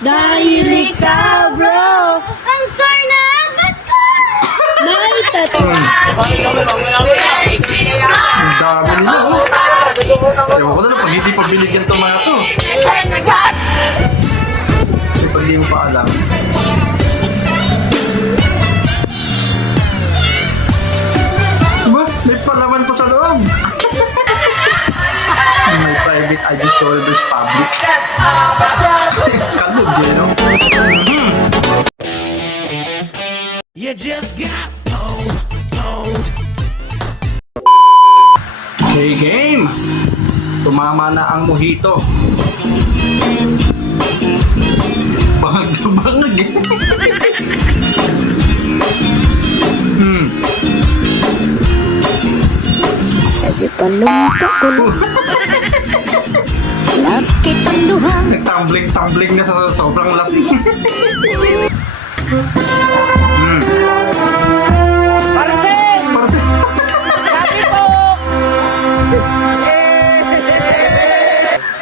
Dahil ikaw, bro, ang star na Pasko! May Ang dami nila, oh. Ewan ko na lang pag hindi pa binigyan itong mga to. Kasi pag di mo pa alam. Ba? May palaman pa sa loob. May private IG storage public. Kalog yun, no? You just got pwned. Okay, game! Tumama na ang mojito. Bangag na bangag eh. palumpa ko lang. Nakitang duhang Nagtumbling-tumbling na sa sobrang lasing. Marcel! Marcel! Sabi po!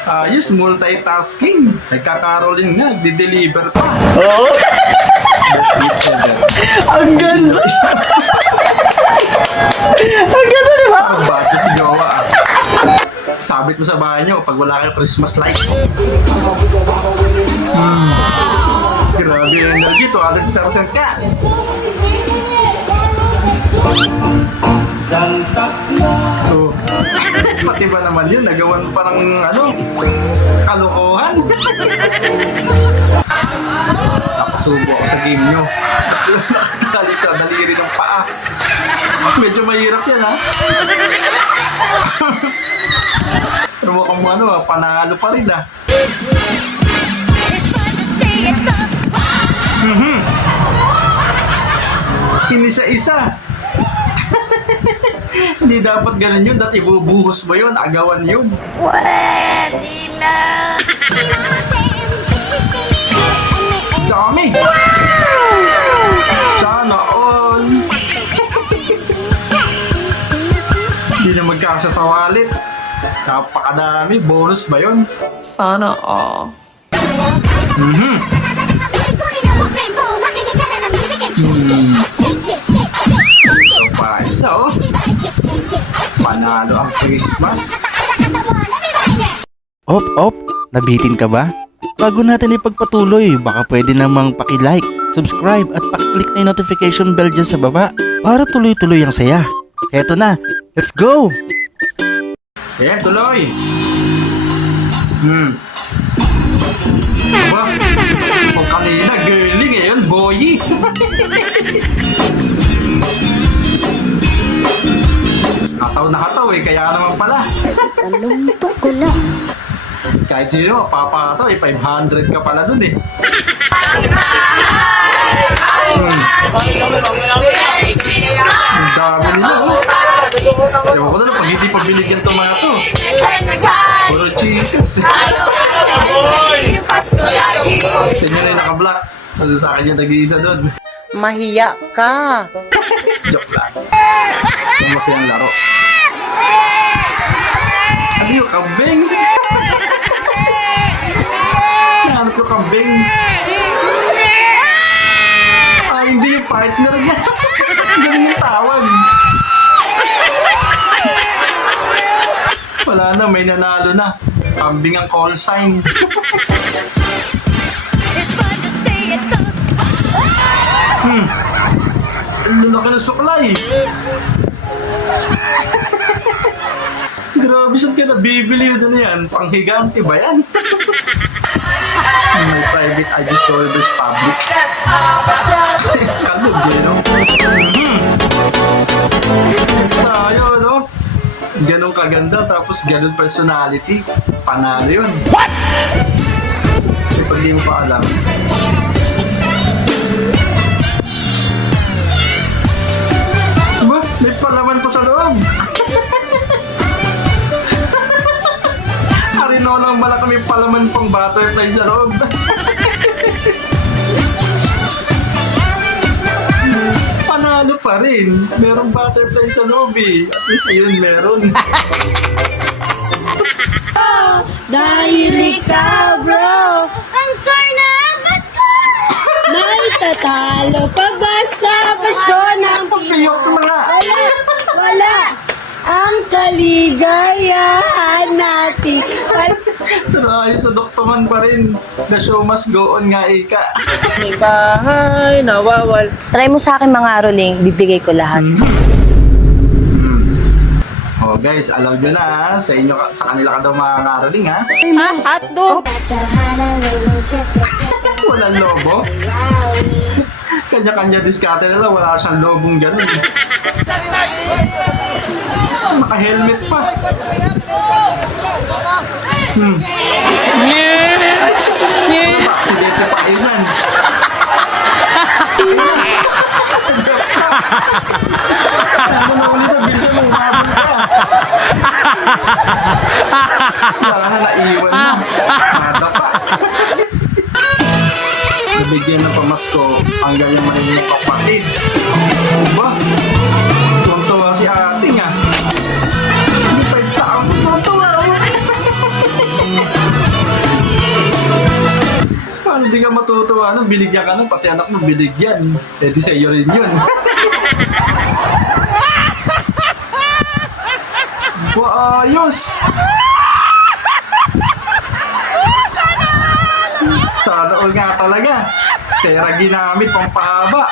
Ayos, multitasking. Nagkakaroling nga, di-deliver pa. Oo! Ang ganda! Ang ganda, di ba? Ang bata si Jowa ah. Sabit mo sa bahay nyo pag wala kayong Christmas lights. Grabe yung energy to, 100% ka. Oh. Pati ba naman yun, nagawan parang kalokohan. Nakasubo ako sa game nyo. Nakatali sa daliri ng paa. Medyo mahirap yan ha. Pero mukhang panalo pa rin ah. Inisa-isa. Hindi dapat ganun yun, dahil ibubuhos mo yun, agawan yun. pwede na. Dami! Sana all! Hindi na magkasya sa wallet. Napakadami, bonus ba yun? Sana all. Ito pa isa oh. Panalo ang Christmas. Op, nabitin ka ba? Bago natin ipagpatuloy, baka pwede namang paki-like, subscribe at paki-click na yung notification bell dyan sa baba para tuloy-tuloy ang saya. Eto na, let's go! Ayan, tuloy! Aba, kung kanina, girly ngayon, boy! Hataw na hataw eh, kaya naman pala. Palumpa ko lang. Kahit sino, mapapataw eh, 500 ka pala dun eh. Ang dami nila oh. Ewan ko na lang pag hindi pa binigyan itong mga to. Puro chicas. Sa inyo na yung naka-block. Sa akin yung nag-iisa dun. Mahiya ka. Joke lang. Yung masayang laro. Ano yung kambing? Ano yung kambing? Ah, hindi yung partner niya. Ganun yung tawag. Wala na, may nanalo na. Kambing ang call sign. Ang laki ng suklay. Grabe, saan ka nabibili yun na yan? Panghigante ba yan? May private IG storage public. Kalog yun, no? Tayo, no? Ganong kaganda, tapos ganon personality. Panalo yun. What? Pag di mo pa alam. Ba? May palaman pa sa loob. Arinolang malaki may palaman pang butterfly sa loob. Panalo pa rin. Merong butterfly sa loob eh. At least yun meron. Dahil ikaw, bro, ang star na Ano pa ba sa Pasko ng Piyok na nga. Wala. Ang kaligayahan natin. Pero ayos sa doktoman pa rin. The show must go on nga, ika. May bahay, nawawal. Try mo sa akin mga roling, bibigay ko lahat. Oh guys, alam nyo na sa inyo, sa kanila ka daw mga karaling ha. Ha? Hotdog? Walang lobo. Kanya-kanya diskarte na lang, wala siyang lobong ganun. Naka-helmet pa. Aksidente pa ilan. Ano na ulit ang bilisan mo, umabot ka. Wala na, naiwan na. Nadapa. Nabigyan ng pamasko ang galing maling kapatid. Ba? Tuwang-tuwa si ating ah. Hindi 5,000 tuwang-tuwa. Paano di ka matutuwa nun? Binigyan ka nun, pati anak mo binigyan. Eh di sa'yo rin yun. Ba, ayos! Sana all nga talaga. Pera ginamit pang paaba.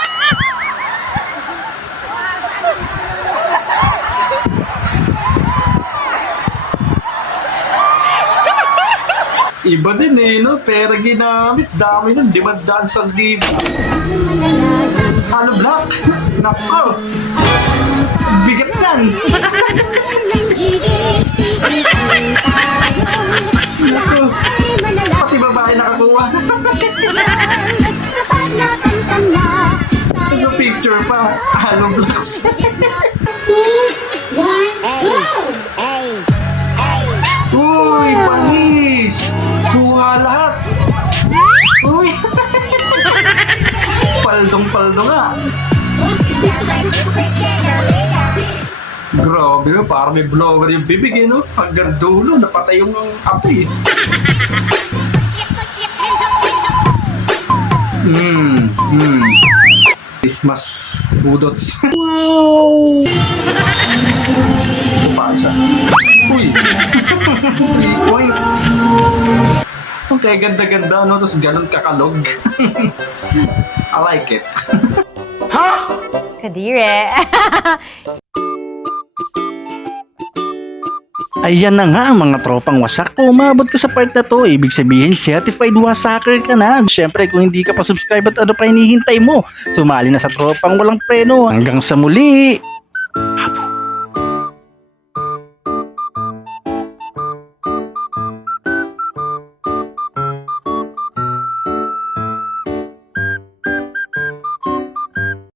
Iba din eh, no? Pera ginamit. Dami nun. 500,000. Halo black. Nako. Bigat yan. Nako. Pati babae nakakuha. Ito picture pa. Halo blacks. Uy, panis! Kuha lahat! Uy! Paldong-paldo nga! Grabe no, parang may blower yung bibig eh, no? Hanggang dulo, napatay yung apoy. Christmas budots. Wow! Ito pa isa. Uy! Uy! Okay, ganda-ganda, no? Tapos ganun kakalog. I like it. Kadire. Ayan na nga ang mga tropang wasak. Kung umabot ka sa part na to, ibig sabihin certified wasaker ka na. Siyempre kung hindi ka pa subscribe at ano pa hinihintay mo, sumali na sa tropang walang preno. Hanggang sa muli!